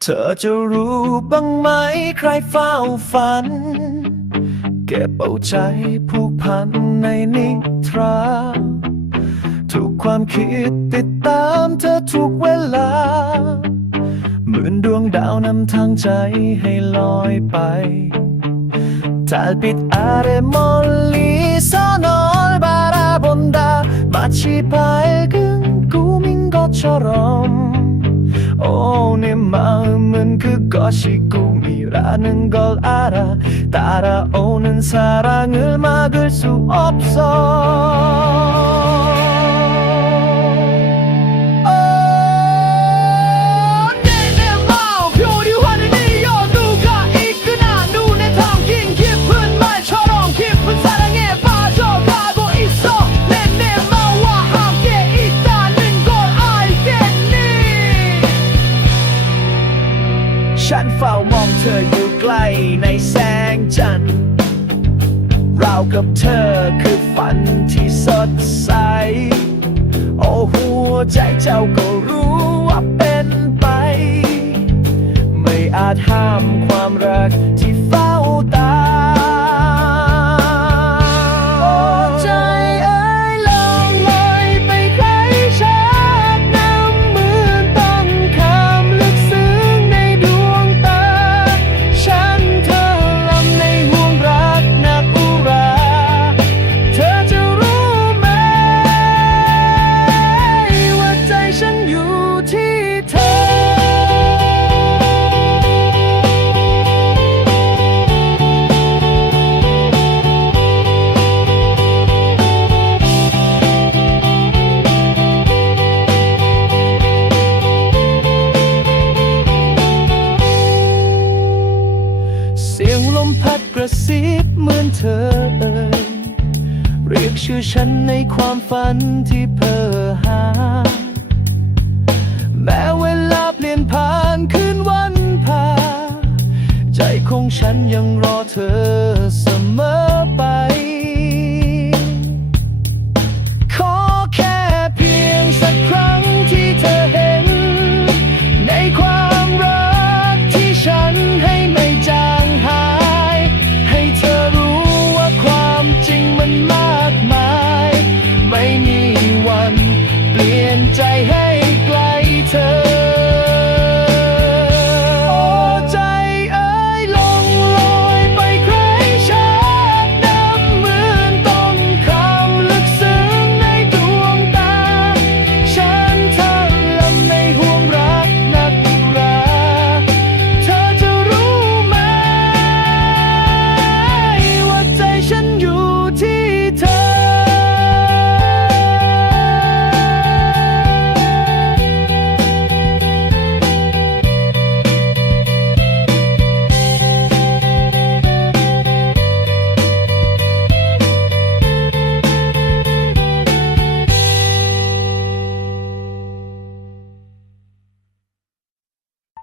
เธอจะรู้บ้างไหมใครเฝ้าฝัน เก็บเอาใจผูกพันในนิทรา ทุกความคิดติดตามเธอทุกเวลา เหมือนดวงดาวนำทางใจให้ลอยไป 달빛 아래 멀리 서널 바라본다 마치 밝은 꿈인 것처럼 오 내 마음은 그것이 꿈이라는 걸 알아. 따라오는 사랑을 막을 수 없어. 어, ใกล้ในแสงจันทร์เรากับเธอคือฝันที่สดใส โอ้หัวใจเจ้าก็รู้ว่าเป็นไป ไม่อาจห้ามความรักที่เฝ้าตา เสียงลมพัดกระซิบเหมือนเธอเอ่ยเรียกชื่อฉันในความฝันที่เพ้อหา แม้เวลาเปลี่ยนผ่านคืนวันผ่า ใจของฉันยังรอเธอเสมอ